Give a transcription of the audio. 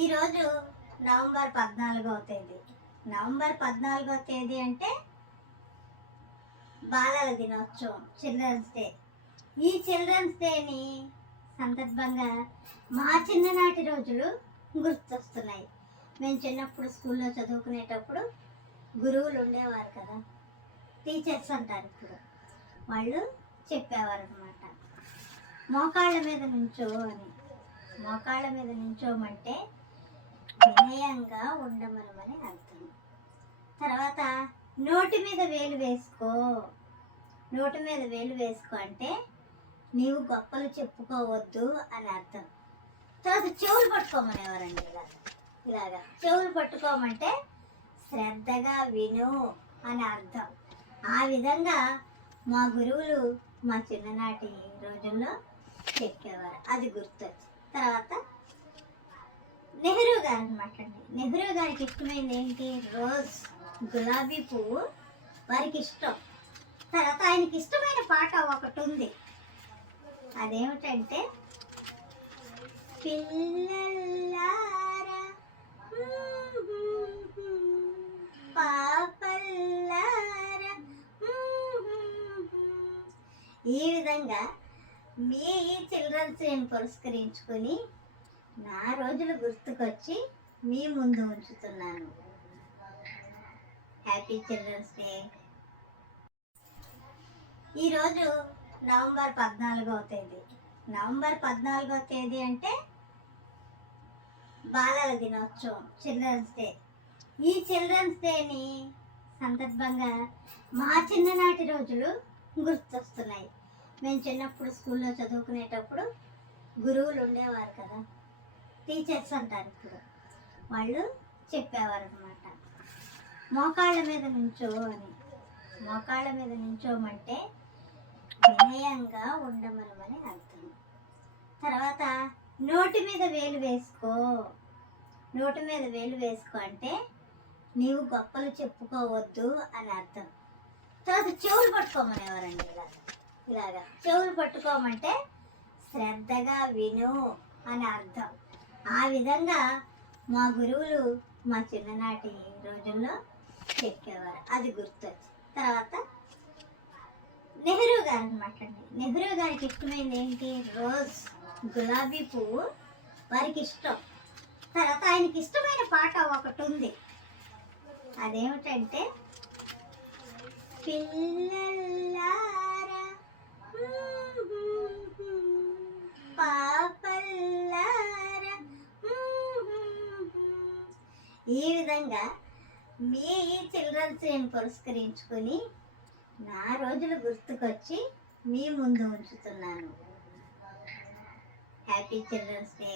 ఈరోజు నవంబర్ 14వ తేదీ. నవంబర్ 14వ తేదీ అంటే బాలల దినోత్సవం, చిల్డ్రన్స్ డే. ఈ చిల్డ్రన్స్ డేని సందర్భంగా మా చిన్ననాటి రోజులు గుర్తొస్తున్నాయి. మేము చిన్నప్పుడు స్కూల్లో చదువుకునేటప్పుడు గురువులు ఉండేవారు కదా, టీచర్స్ అంటారు ఇప్పుడు. వాళ్ళు చెప్పేవారు అనమాట, మోకాళ్ళ మీద నుంచో అని. మోకాళ్ళ మీద నుంచోమంటే వినయంగా ఉండమనమని అర్థం. తర్వాత నోటి మీద వేలు వేసుకో, నోటి మీద వేలు వేసుకో అంటే నీవు గొప్పలు చెప్పుకోవద్దు అని అర్థం. తర్వాత చెవులు పట్టుకోమనేవారండి, ఇలాగా చెవులు పట్టుకోమంటే శ్రద్ధగా విను అని అర్థం. ఆ విధంగా మా గురువులు మా చిన్ననాటి రోజుల్లో చెప్పేవారు, అది గుర్తొచ్చి. తర్వాత నెహ్రూ గారు అనమాట అండి. నెహ్రూ గారికి ఇష్టమైంది ఏంటి? రోజ్, గులాబీ పువ్వు వారికి ఇష్టం. తర్వాత ఆయనకి ఇష్టమైన పాట ఒకటి ఉంది, అదేమిటంటే పిల్లల్లారా పాపల్లారా. ఈ విధంగా మీ చిల్డ్రన్స్ డేని పురస్కరించుకొని నా రోజులు గుర్తుకొచ్చి మీ ముందు ఉంచుతున్నాను. Happy children's day. ఈరోజు నవంబర్ 14వ తేదీ. నవంబర్ 14వ తేదీ అంటే బాలల దినోత్సవం, చిల్డ్రన్స్ డే. ఈ చిల్డ్రన్స్ డేని సందర్భంగా మా చిన్ననాటి రోజులు గుర్తొస్తున్నాయి. మేము చిన్నప్పుడు స్కూల్లో చదువుకునేటప్పుడు గురువులు ఉండేవారు కదా, టీచర్స్ అంటారు ఇప్పుడు. వాళ్ళు చెప్పేవారు అనమాట, మోకాళ్ళ మీద నుంచో అని. మోకాళ్ళ మీద నుంచోమంటే వినయంగా ఉండమనమని అర్థం. తర్వాత నోటి మీద వేలు వేసుకో, నోటి మీద వేలు వేసుకో అంటే నీవు గొప్పలు చెప్పుకోవద్దు అని అర్థం. తర్వాత చెవులు పట్టుకోమనేవారండి, ఇలాగా చెవులు పట్టుకోమంటే శ్రద్ధగా విను అని అర్థం. ఆ విధంగా మా గురువులు మా చిన్ననాటి రోజుల్లో చెప్పేవారు, అది గుర్తొచ్చి. తర్వాత నెహ్రూ గారు అనమాట అండి. నెహ్రూ గారికి ఇష్టమైంది ఏంటి? రోజ్, గులాబీ పువ్వు వారికి ఇష్టం. తర్వాత ఆయనకి ఇష్టమైన పాట ఒకటి ఉంది, అదేమిటంటే పిల్లల్లారా పాపల్లారా. ఈ విధంగా మీ చిల్డ్రన్స్ డేని పురస్కరించుకొని నా రోజులు గుర్తుకొచ్చి మీ ముందు ఉంచుతున్నాను. Happy children's day.